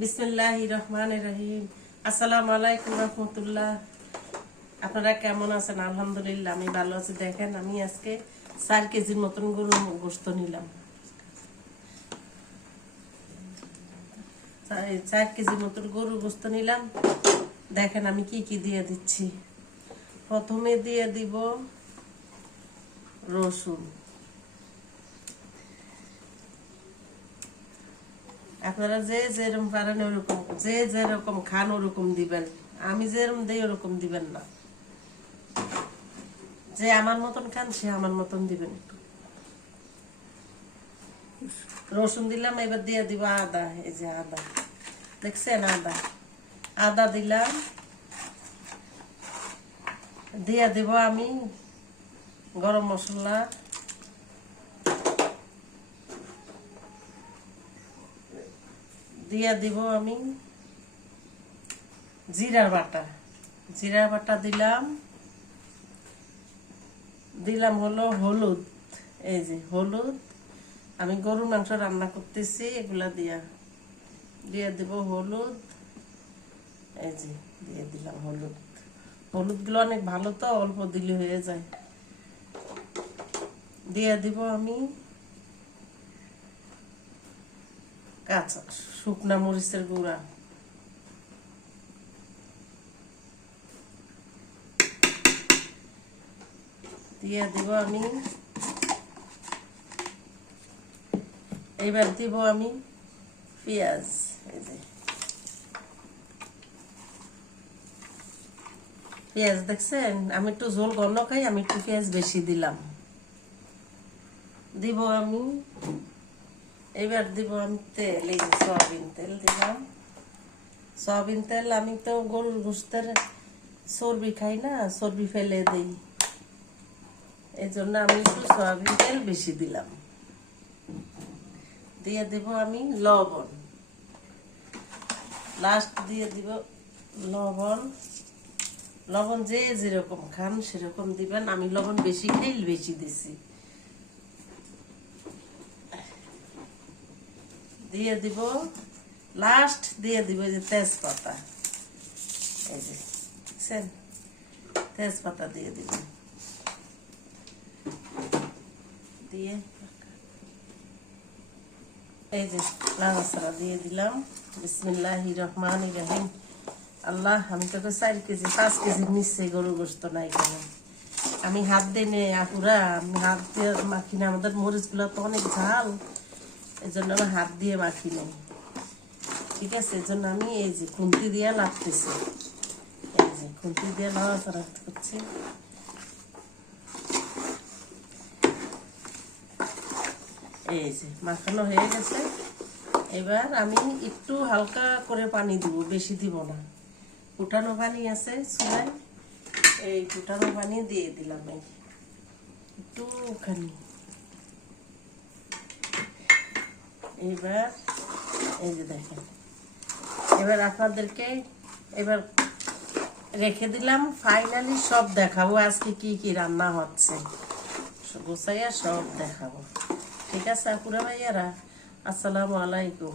বিসমিল্লাহির রহমানির রহিম। আসসালামু আলাইকুম রহমতুল্লাহ। আপনারা কেমন আছেন? আলহামদুলিল্লাহ আমি ভালো আছি। দেখেন আমি আজকে 4 কেজির মতন গরুর গোশত নিলাম। 4 কেজির মতন গরুর গোশত নিলাম। দেখেন আমি কি কি দিয়ে দিচ্ছি। প্রথমে দিয়ে দিব রসুন। আপনারা যে যেরকম পারেন ওরকম, যে যেরকম খান ওরকম দিবেন। আমি যেরকম দিই ওরকম দিবেন না। যে আমার মতন খান সে আমার মতন দিবেন। রসুন দিলাম, এবার দিয়ে দিব আদা। এই যে আদা দেখছেন, আদা দিলাম। দিয়ে দিব আমি গরম মশলা, দিয়ে দিব আমি জিরার বাটা দিলাম হলো হলুদ। এই যে হলুদ, আমি গরুর মাংস রান্না করতেছি, এগুলা দিয়ে দিব হলুদ। এই যে দিয়ে দিলাম হলুদ গুলো অনেক ভালো, তো অল্প দিলে হয়ে যায়। দিয়ে দিব আমি কাঁচা শুকনা মরিচের গুঁড়া। দিয়ে দিব আমি, এবার দিব আমি পেঁয়াজ। এই যে পেঁয়াজ দেখছেন, আমি একটু ঝোল ঘন খাই, আমি একটু পেঁয়াজ বেশি দিলাম। দিব আমি, এবার দিব আমি তেল। এই যে সয়াবিন তেল দিলাম। সয়াবিন তেল, আমি তো গরুর গোশতের চর্বি খাই না, চর্বি ফেলে দিই, এই জন্য আমি একটু সয়াবিন তেল বেশি দিলাম। দিয়ে দেব আমি লবণ। লাস্ট দিয়ে দিব লবণ যে যেরকম খান সেরকম দিবেন। আমি লবণ বেশি খাই, বেশি দিছি। দিয়ে দিব লাস্ট দিয়ে দিব যে তেজপাতা। এই যে দেখছেন, তেজপাতা দিয়ে দিব। দিয়ে এই যে নাড়াচাড়া দিয়ে দিলাম। বিসমিল্লাহির রহমানির রহিম। আল্লাহ, আমি তো 4 কেজি 5 কেজির নিচে গরু গোশত নাই কেন। আমি হাত দিয়ে নে আপুরা, আমি হাত দিয়ে মাখি না। আমাদের মরিচ গুলো তো অনেক ঝাল, এই জন্য আমি হাত দিয়ে মাখি নেই। ঠিক আছে, এই জন্য আমি এই যে খুন্তি দিয়ে লাগতেছি। এই যে খুন্তি দিয়ে নাড়াচাড়া করছি। এই যে মাখানো হয়ে গেছে। এবার আমি একটু হালকা করে পানি দিব, বেশি দিব না। ফুটানো পানি আছে চুলায়, এই ফুটানো পানি দিয়ে দিলাম। এই একটুখানি। এবার এই যে দেখেন, এবার আপনাদেরকে এবার রেখে দিলাম। ফাইনালি সব দেখাবো আজকে কি কি রান্না হচ্ছে, গোছাইয়া সব দেখাবো। ঠিক আছে আপুরা ভাইয়ারা, আসসালামু আলাইকুম।